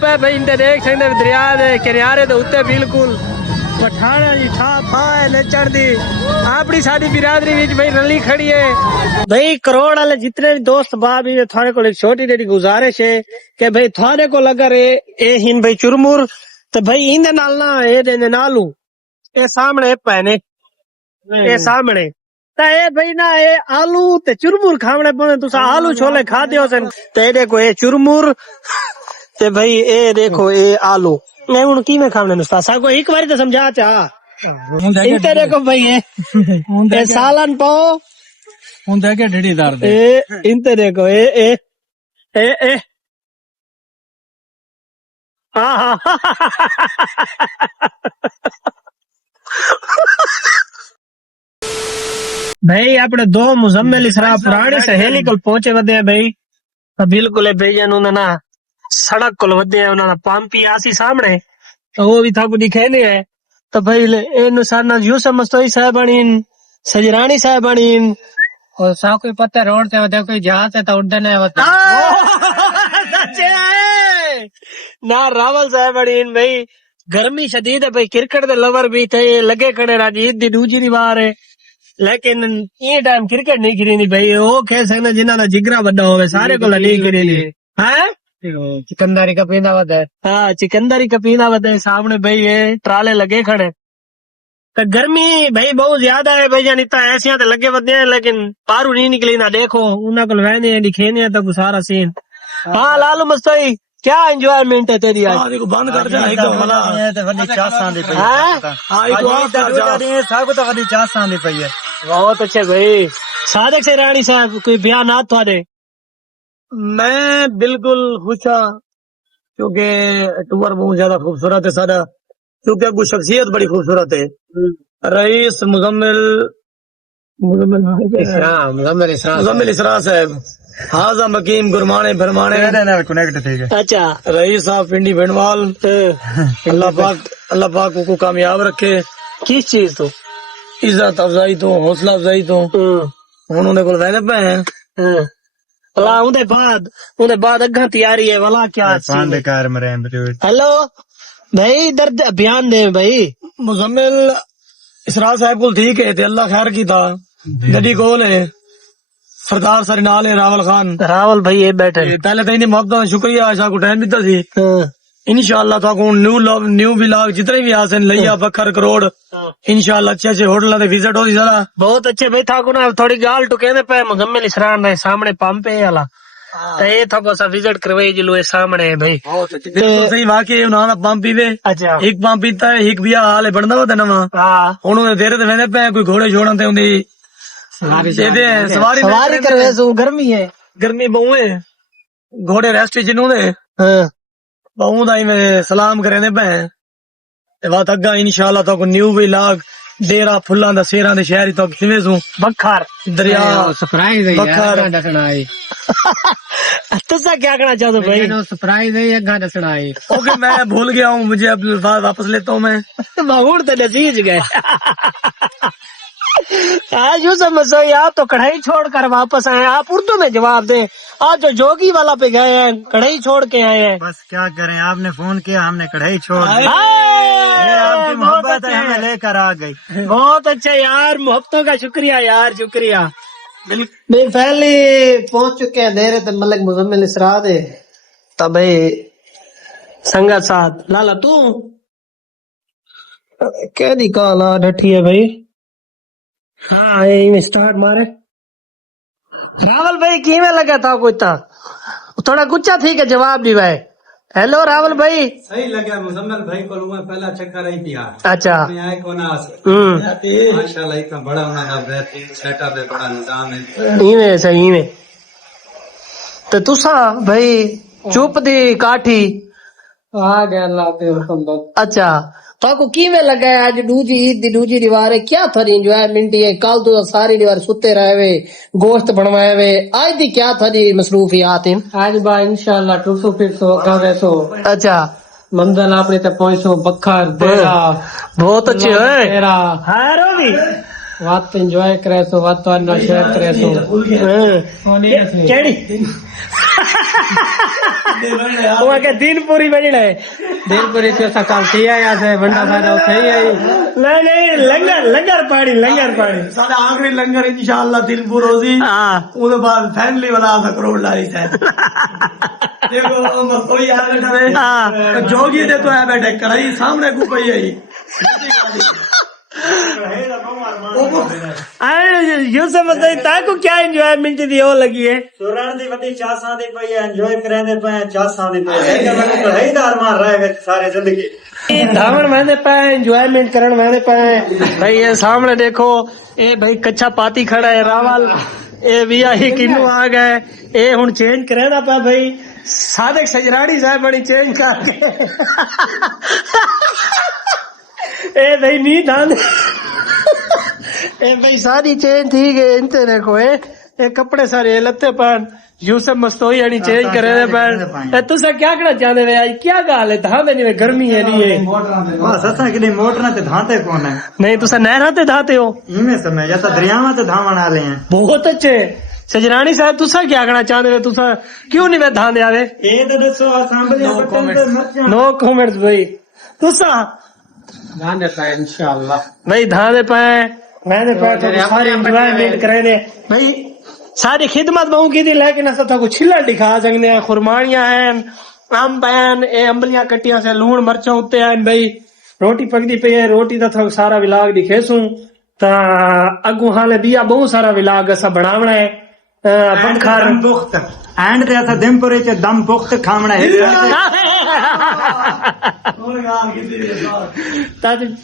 पे भाई इंते देख सकते दरिया दे किनारे दे उत्ते बिल्कुल पठाना जी ठाप है नचड़ दी अपनी सारी बिरादरी विच भाई रली खड़ी है भाई। करोड़ वाले जितने भी दोस्त बाप भी थाने को एक छोटी जेडी गुजारिश है कि भाई थाने को अगर ए हिन भाई चुरमुर तो भाई इंदे नाल ना ए दे नालू ए सामने पैने ए सामने ता ए भाई ना ए आलू ते चुरमुर खावणे पने तुसा आलू छोले खादे हो सन ते ए देखो ए चुरमुर ते भाई ए देखो ए आलू मैं हूं की में खावणे नुस्ता सा को एक बारी तो समझा चा इंते देखो भाई ए सालन पाओ हुन देखे ढेड़ी दर्द ए इंते देखो ए ए ए ए हाँ भाई अपने दो मुजम्मिल इसरा पुरानी सहेली को पहुंचे वदे हैं भाई तो बिल्कुल भाई ना सड़क को वदे हैं उन्होंने पंपी आसी सामने तो वो भी था को दिखे नहीं है तो भाई इन सारना यू समझतो ही साहबानी सजरानी साहबानी और सा कोई पता रोड से वदे कोई जहाज है तो उड़ने है वदे ना रावल साहबानी भाई गर्मी शदीद है भाई क्रिकेट दे लवर भी थे लगे खड़े राजी दी दूसरी बार है लेकिन ये टाइम क्रिकेट नहीं खेली भाई वो खेल सकते जिन्होंने जिगरा बड़ा होवे सारे को नहीं खेली है चिकनदारी का पीना वद है। हाँ चिकनदारी का पीना वद है सामने भाई ये ट्राले लगे खड़े तो गर्मी भाई बहुत ज्यादा है भाई जानी ऐसे तो लगे वदे हैं लेकिन पारू नहीं निकली ना देखो उन्हें को वहने दिखेने तो सारा सीन। हाँ लालू मस्तोई क्या एंजॉयमेंट है तेरी आज? देखो बंद कर जा एकदम वाला ये तो वडी चास आंदी पई हां एक बार ये सागो तो वडी चास आंदी पई है। बहुत अच्छे भाई। सादक से रानी साहब कोई बयान ना थारे? मैं बिल्कुल खुश हाँ क्योंकि टूर बहुत ज्यादा खूबसूरत है सारा क्योंकि आपको शख्सियत बड़ी खूबसूरत है। रईस मुजम्मिल इसरा साहब हाजा मकीम गुरमाने भरमाने कनेक्ट थे। अच्छा रईस साहब पिंडी भेंडवाल अल्लाह पाक को कामयाब रखे किस चीज तो इज्जत अफजाई तो हौसला अफजाई तो उन्होंने को वैसे पे हैं भला उनके बाद अग्गा तैयारी है भला क्या हेलो भाई इधर बयान दे भाई। मुजम्मिल इसरा साहब को ठीक है अल्लाह खैर की था गड्डी कोल है सरदार सारे नाल है रावल भाई ये बैठे पहले तो इन्हें मोहब्बत शुक्रिया आशा को टाइम दिता सी इंशाल्लाह तो न्यू व्लॉग जितने भी आसन लिया बखर करोड़ इंशाल्लाह अच्छे अच्छे होटल दे विजिट हो जरा बहुत अच्छे भाई था को ना थोड़ी गाल टुके पे मुजम्मिल इसरान ने सामने पंप है वाला तो ये थको सा विजिट करवाई जिलो ये सामने है भाई बिल्कुल सही वाकई उन्होंने पंप पीवे अच्छा एक पंप पीता है एक भी हाल है बनदा होता नवा हां उन्होंने देर ते वेंदे पे कोई घोड़े छोड़न ते उंदी सवारी करवे सो गर्मी है गर्मी बहु है घोड़े रेस्ट जिन्हों दे हां बहु दा मैं सलाम करे ने पे ते बात अग्गा इंशाल्लाह तो न्यू व्लॉग डेरा फुल्लां दा शेरां दे शहर तो किवें सू बखर दरिया सरप्राइज है बखर दसना आई तुसा क्या कहना चाहते भाई? सरप्राइज है अग्गा दसना आई। ओके मैं भूल गया हूँ मुझे अब वापस लेता हूँ मैं बहुड़ तो नसीज गए आज यू समझो आप तो कढ़ाई छोड़कर वापस आए आप उर्दू में जवाब दें। आज जो जोगी वाला पे गए हैं कढ़ाई छोड़ के आए हैं। बस क्या करें आपने फोन किया हमने कढ़ाई छोड़ दी। आपकी मोहब्बत है हमें लेकर आ गई। बहुत अच्छा यार मोहब्बतों का शुक्रिया यार शुक्रिया। नहीं पहले पहुंच चुके हैं देर तक मलिक मुजम्मिल इसरा दे तब संगत साथ लाला तू क्या निकाला डठी है भाई। हाँ ये स्टार्ट मारे रावल भाई किमें लगा था कोई था थोड़ा गुच्छा थी कि जवाब दी भाई। हेलो रावल भाई सही लगा मुजम्मिल भाई को पहला चक्कर ही पिया अच्छा माशाल्लाह इतना बड़ा उन्होंने बेहतरीन सेटअप है बड़ा निजाम है इवें सही इवें तो तुसा भाई चुप दी काठी आ गया अल्लाह दे हुक्म दो। अच्छा तो किमें लगा है आज दूजी ईद दी दूजी दीवार है क्या थारी एंजॉयमेंट है कल तो सारी दीवार सुते रहे वे गोश्त बनवाए वे आज दी क्या थारी मसरूफियात है? आज बा इंशाल्लाह टुसो फिरसो गावे सो अच्छा मंजिल आपने तक पहुंचो बखर डेरा बहुत अच्छे है डेरा हारो भी बात एंजॉय करे सो बात तो शेयर करे सो केड़ी वो आके दिनपुरी बजना है दिनपुरी से सकाल थी आया से बंदा सारा सही आई नहीं लंगर पानी साढ़े आखिरी लंगर इंशाल्लाह दिलपुर होगी हाँ उसके बाद फैमिली वाला आधा करोड़ लारी से देखो मस्तोई यार बैठा है हाँ जोगी दे तो है बैठे कराई सामने को पई आई यूसुफ बताइए ताको क्या एंजॉयमेंट दी वो लगी है सुरण दी वदी चासा दी पई एंजॉय करेंदे पे चासा दी पई है मैं है दार मार रहा है सारे जिंदगी धावण मैंने पाए एंजॉयमेंट करण मैंने पाए भाई ये सामने देखो ये भाई कच्चा पाती खड़ा है रावल ये भी आई किन्नू आ गए ये हुन चेंज करना पा भाई सादक सजराड़ी साहब बड़ी चेंज करके ए भाई नी धान ए भाई सारी चेंज थी गए इनते देखो ए कपड़े सारे लत्ते पान यूसुफ मस्तोई यानी चेंज करे पान ए तुसा क्या करना चाहते वे आज क्या गाल है धावे नहीं गर्मी है नहीं है वाह ससा कि नहीं मोटर ते धाते कौन है नहीं तुसा नहरा ते धाते हो इनमें समय या तो दरियावा ते धावण वाले हैं बहुत अच्छे सजरानी साहब तुसा क्या करना चाहते हो तुसा क्यों नहीं मैं धान दे आवे ए तो दसो असेंबली पटन ते मर्चा नो कमेंट्स भाई तुसा ध्यान देता है इंशाल्लाह भाई धान दे पाए मैंने पाए तो सारे एंजॉयमेंट करे ने भाई सारी खिदमत बहु की थी लेकिन असा तो कुछ छिल्ला दिखा सकते हैं खुरमानियां हैं अम्ब हैं ए अंबलियां कटियां से लूण मरचा उत्ते हैं भाई रोटी पकदी पई है रोटी दा थोड़ा सारा विलाग दिखेसू ता अगू हाले बिया बहुत सारा विलाग असा बनावना है बंखार दम पुख्त एंड ते असा दिनपुरे च दम पुख्त खावना है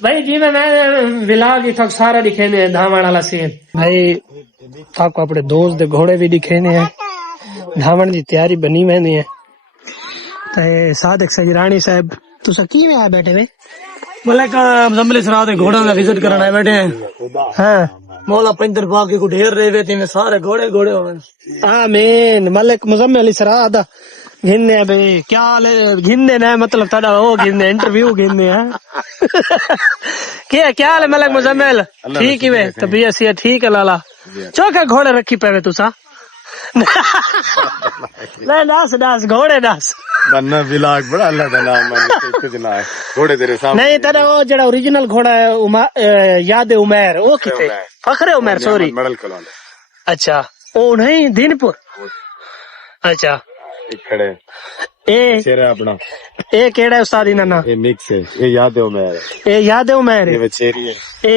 भाई जी मैं विलाग थोड़ा सारा दिखेने धावण वाला सीन भाई थाको अपने दोस्त दे घोड़े भी दिखेने हैं धावण की तैयारी बनी मैंने है ते सादक सजरानी साहब तुसा की में आ बैठे वे बोले का मुजम्मिल सराद घोड़ा का विजिट करना है बैठे हैं हाँ मौला पंजर बाकी को ढेर रहे थे में सारे घोड़े घोड़े हो आमीन मलिक मुजम्मिल अली सराद घिन्ने भाई क्या हाल है घिन्ने ने मतलब थोड़ा वो घिन्ने इंटरव्यू घिन्ने क्या हाल है मलिक मुजम्मिल ठीक ही वे तबीयत से ठीक है लाला चौका घोड़े रखी पे तुसा नहीं नास घोड़े नास बन्ना विलाग बड़ा अल्लाह का नाम है कुछ ना है घोड़े तेरे सामने नहीं तेरा वो जड़ा ओरिजिनल घोड़ा है याद उमर वो किथे Fakhre Umar sorry model colony अच्छा ओ नहीं दिनपुर अच्छा एक खड़े ए चेहरा अपना ए केड़ा उस्ताद इना ना ये मिक्स है ये याद है मैं ए याद उमर ये बचेरी है ए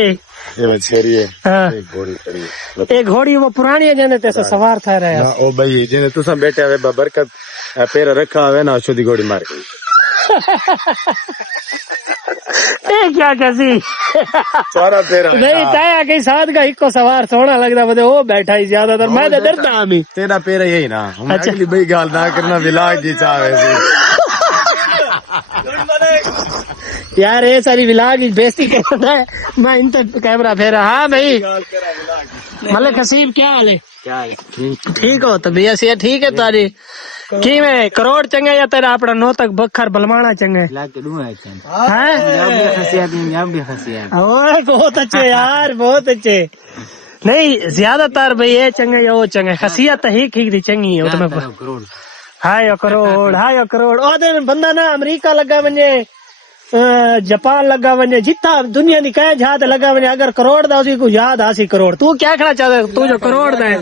ये बचेरी है हाँ एक घोड़ी खड़ी है ए घोड़ी वो पुरानी है जने तैसे सवार था रहा ना ओ भाई जिने तुसा बैठे हुए बरकत पैर रखा हुआ ना छोटी घोड़ी मार गई ए क्या कैसी सारा तेरा नहीं ताया के साथ का इको सवार सोना लगता बदे वो बैठा ही ज्यादातर मैं तो डरता हमी तेरा पैर यही ना हम अच्छा। अगली भाई गाल ना करना विलाग जी चाहे यार ये सारी विलाग की बेइज्जती करना है मैं इन तक कैमरा फेरा हाँ भाई मलिक हसीब क्या हाल है क्या ठीक हो तो भैया से ठीक है तारी की में करोड़ चंगे या तेरा अपना नो तक बखर बलवाना चंगे लाग के दूं है चंद हैं खसिया भी खसिया ओए बहुत अच्छे यार बहुत अच्छे नहीं ज्यादातर भाई ये चंगे या वो चंगे खसियत ही ठीक दी चंगी है वो तो मैं करोड़ हाय करोड़ ओ दिन बंदा ना अमेरिका लगा वने जापान लगा वने जितना दुनिया की कह जहाज लगा वने अगर करोड़ दा उसी को याद आसी करोड़ तू क्या कहना चाहता तू जो करोड़ दा है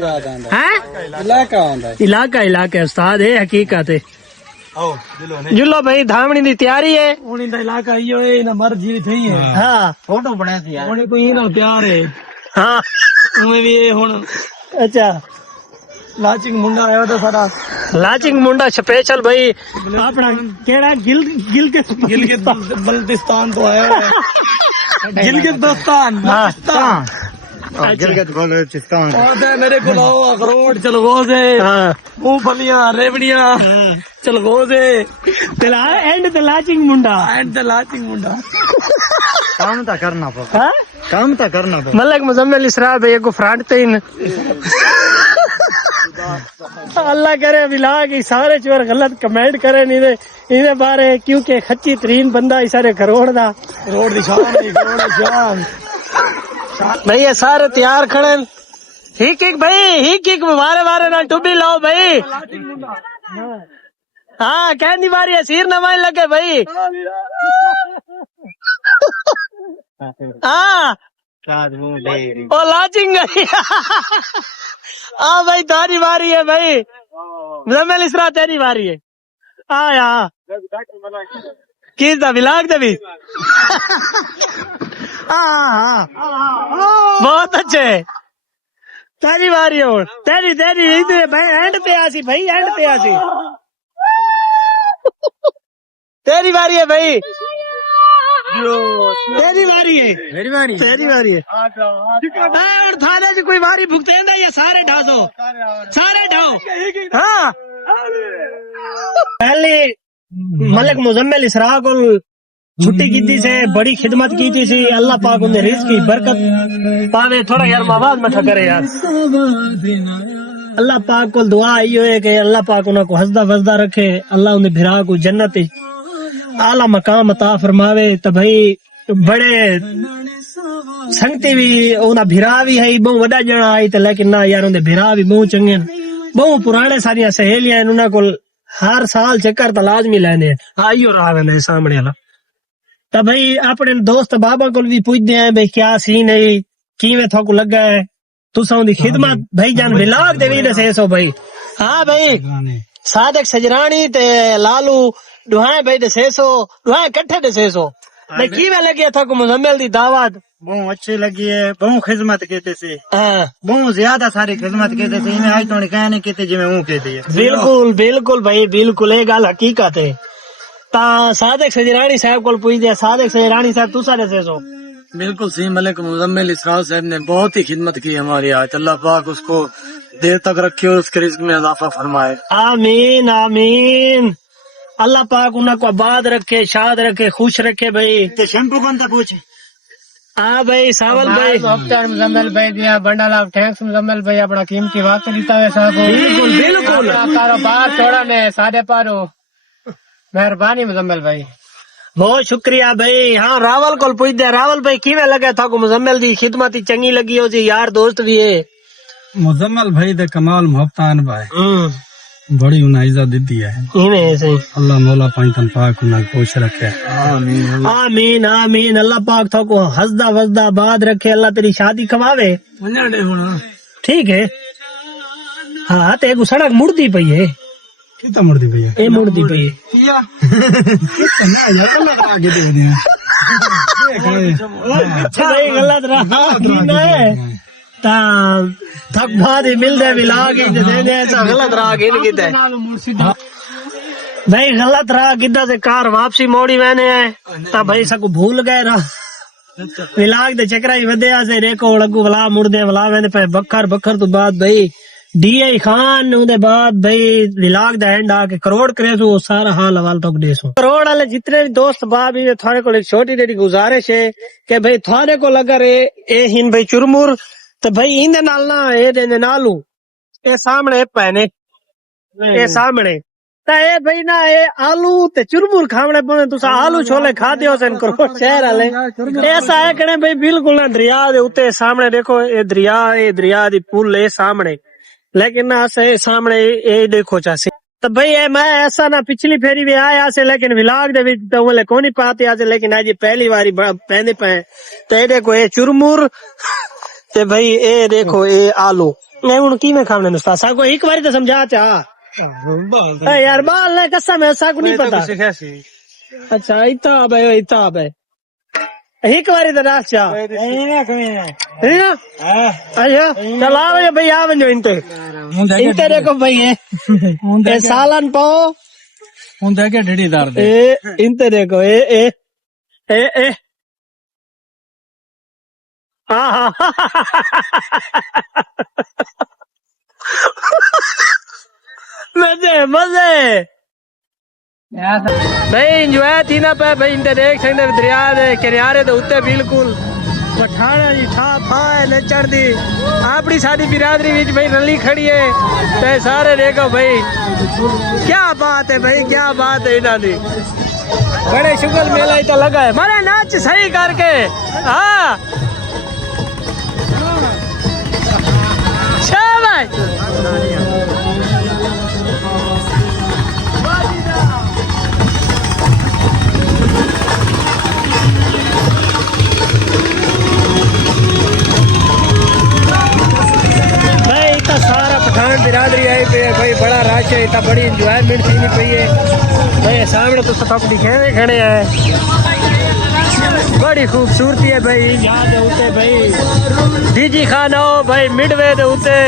इलाका उस्ताद है हकीकत है जुल्लो भाई धामणी दी तैयारी है उन्हीं का इलाका यो है ना मर जीवित थई है हाँ फोटो बना थी यार उन्हें कोई ना प्यार है हाँ उन्हें भी ये हुन अच्छा लाचिंग मुंडा आया था सारा लाचिंग मुंडा स्पेशल भाई अपना केड़ा गिलगित बल्तिस्तान तो आया है गिलगित-बल्तिस्तान हाँ गिलगित बल्तिस्तान और दे मेरे को लाओ अखरोट चलगोजे हाँ मूंगफलियां रेवड़ियां चलगोजे एंड द लाचिंग मुंडा एंड द लाचिंग मुंडा काम तो करना पड़ता हाँ काम तो करना पड़ता मलक मुजम्मिल इसरार भाई को फ्रांटते इन अल्लाह करे विला की सारे चोर गलत कमेंट करे इन्हें बारे क्योंकि खच्ची तरीन बंदा ही सारे करोड़ दा करोड़ दी शान भाई ये सारे तैयार खड़े हिक भाई हिक वारे ना टुबी लाओ भाई हाँ कहनी बारी है सिर नवाई लगे भाई हाँ ओ लाचिंग हाँ भाई तारी बारी है भाई मुजम्मिल इसरा तेरी बारी है हाँ यहाँ किस दा बिलाग दे भी हाँ बहुत अच्छे तेरी बारी है तेरी तेरी इधर भाई एंड पे आसी भाई एंड पे आसी तेरी बारी है भाई तेरी बारी है तेरी बारी है और थाने से कोई बारी भुगते ना या सारे ढासो सारे ढाओ हाँ पहले मलिक मुजम्मिल इसरा को छुट्टी की थी से बड़ी खिदमत की थी सी अल्लाह पाक उन्हें रिज़्क़ की बरकत पावे थोड़ा यार आवाज मत करे यार अल्लाह पाक को दुआ यो है कि अल्लाह पाक उन्हें को हंसदा वसदा रखे अल्लाह उन्हें भिरा को जन्नत आला मकाम अता फरमावे तो भाई बड़े संगती भी उन्हें भिरा भी है बहु वड़ा जना आई तो लेकिन ना यार उन्हें भिरा भी बहु चंगे बहु पुराने सारिया सहेलियां उन्हें को हर साल चक्कर तो लाजमी लेने आइयो रहा है सामने वाला तो भाई अपने दोस्त बाबा को भी पूछते हैं भाई क्या सीन है किवें थोक लगा है तुसा उनकी खिदमत भाई जान विलाग देवी दसे सो भाई हाँ भाई सादक सजरानी ते लालू दुहाए भाई दसे सो दुहाए कट्ठे दसे सो भाई किवें लगे थोक मुजम्मिल दी दावत बहुत अच्छी लगी है बहुत खिदमत कहते से हाँ बहुत ज्यादा सारी खिदमत कहते से इन्हें आज तो कह नहीं कहते जिम्मे वो कहते है बिल्कुल बिल्कुल भाई बिल्कुल ये गल हकीकत है ता सादक सजरानी साहब को पूछ दिया सादक सजरानी साहब तू सारे से सो बिल्कुल सही मलिक मुजम्मिल इसरार साहब ने बहुत ही खिदमत की हमारी आज अल्लाह पाक उसको देर तक रखे और उसके रिज़्क़ में इजाफा फरमाए आमीन आमीन अल्लाह पाक उन्हें को आबाद रखे शाद रखे खुश रखे भाई ते शैम्पू कौन था पूछ हाँ भाई सावल भाई मुजम्मिल भाई दिया बंडल ऑफ थैंक्स मुजम्मिल भाई अपना कीमती वक्त दीता है साहब बिल्कुल बिल्कुल कारोबार छोड़ा ने साढ़े पारो मेहरबानी मुजम्मिल भाई बहुत शुक्रिया भाई हाँ रावल को पूछ दिया रावल भाई किवें लगे था को मुजम्मिल दी खिदमत ही चंगी लगी हो जी यार दोस्त भी है मुजम्मल भाई दे कमाल मोहब्बतान भाई बड़ी उन्हें इज्जत दी है इवें ऐसे अल्लाह मौला पाइतन पाक उन्हें खुश रखे आमीन आमीन अल्लाह पाक था को हंसदा वसदा बाद रखे अल्लाह तेरी शादी कमावे ठीक है हाँ ते को सड़क मुड़दी पई है कितना मुड़दी भैया ए मुड़दी पई है भाई गलत रहा की ना ता थक बाद ही मिल दे मिला के दे दे ऐसा गलत रहा कि नहीं किते भाई गलत रहा किदा से कार वापसी मोड़ी मैंने है ता भाई सबको भूल गए रहा मिलाग दे चक्रा ही वधिया से रेको लगू वला मुड़दे वला मैंने पे बखर तो बाद भाई डीआई खान उदे बाद भाई विलाग दा एंड आके करोड़ करे तो सारा हाल हवाल तक देसो करोड़ वाले जितने भी दोस्त बाब ये थाने को एक छोटी देरी गुजारिश है कि भाई थाने को लगा रे ए हिन भाई चुरमुर तो भाई इंदे नाल ना ए दे नालू ए सामने पहने ए सामने ता ए भाई ना ए आलू ते चुरमुर खावणे पने तुसा आलू छोले खाते हो सन करोड़ शहर वाले ऐसा है कने भाई बिल्कुल ना दरिया दे उते सामने देखो ए दरिया दी पुल ए सामने लेकिन ना से सामने ये देखो चासे तो भाई मैं ऐसा ना पिछली फेरी भी आया से लेकिन विलाग दे विच तो बोले कोनी पाते आज लेकिन आज पहली बारी पहने पे तो ये देखो ये चुरमुर ते भाई ये देखो ये आलू मैं उन की में खाने नुस्ता सा को एक बारी तो समझा चा यार बाल ने कसम ऐसा को नहीं पता अच्छा इतना भाई एक बारी तो रात चा अच्छा चल आओ भाई आ वञो इंते देखो भाई ये सालन पाओ उनके के ढीडीदार दे इंते देखो ए हाँ मजे भाई इंजॉय थी ना पे भाई इंते देख सकते दरिया दे किनारे दे उत्ते बिल्कुल पठाना जी ठा फाए नचड़ दी अपनी सारी बिरादरी विच भाई रली खड़ी है ते सारे देखो भाई क्या बात है भाई क्या बात है इन्हां दी बड़े शुगर मेला इतना लगा है मारे नाच सही करके हाँ शाबाश देखो इतना बड़ी इंजॉयमेंट थी नहीं पई है भाई सामने तो सब दिखे खड़े हैं बड़ी खूबसूरती है भाई यहाँ दे उते भाई डीजी खान आओ भाई मिडवे दे उते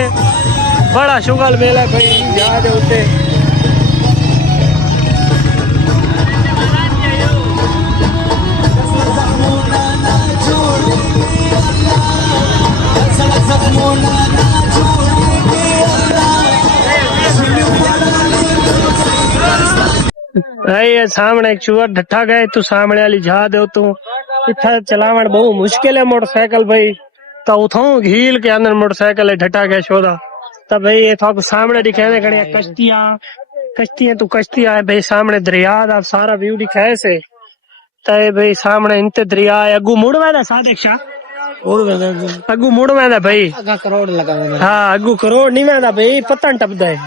बड़ा शुगल मेला भाई यहाँ दे उते भाई ये सामने एक चूहा ढट्ठा गए तू सामने वाली जा दे तू इतना चलावण बहुत मुश्किल है मोटरसाइकिल भाई तो उठो झील के अंदर मोटरसाइकिल है ढट्ठा गया शोधा तो भाई ये तो सामने दिखाने खड़े कश्तियां तू कश्तियां है भाई सामने दरिया दा सारा व्यू दिखाए से तो भाई सामने इंते दरिया है अगू मुड़ वाला सादिक शाह अगू मुड़ वाला भाई करोड़ लगा हाँ अगू करोड़ नहीं वाला भाई पतन टपदा है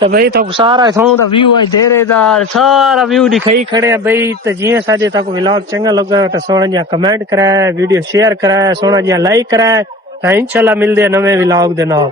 तो भाई तो सारा इथों दा व्यू है देरेदार सारा व्यू दिखाई खड़े हैं भाई तो जियां साजे तक व्लॉग चंगा लगा तो सोना जिहा कमेंट कराए वीडियो शेयर कराए सोना जिहा लाइक कराए तो इंशाल्लाह मिलदे नवे व्लॉग दे नाल।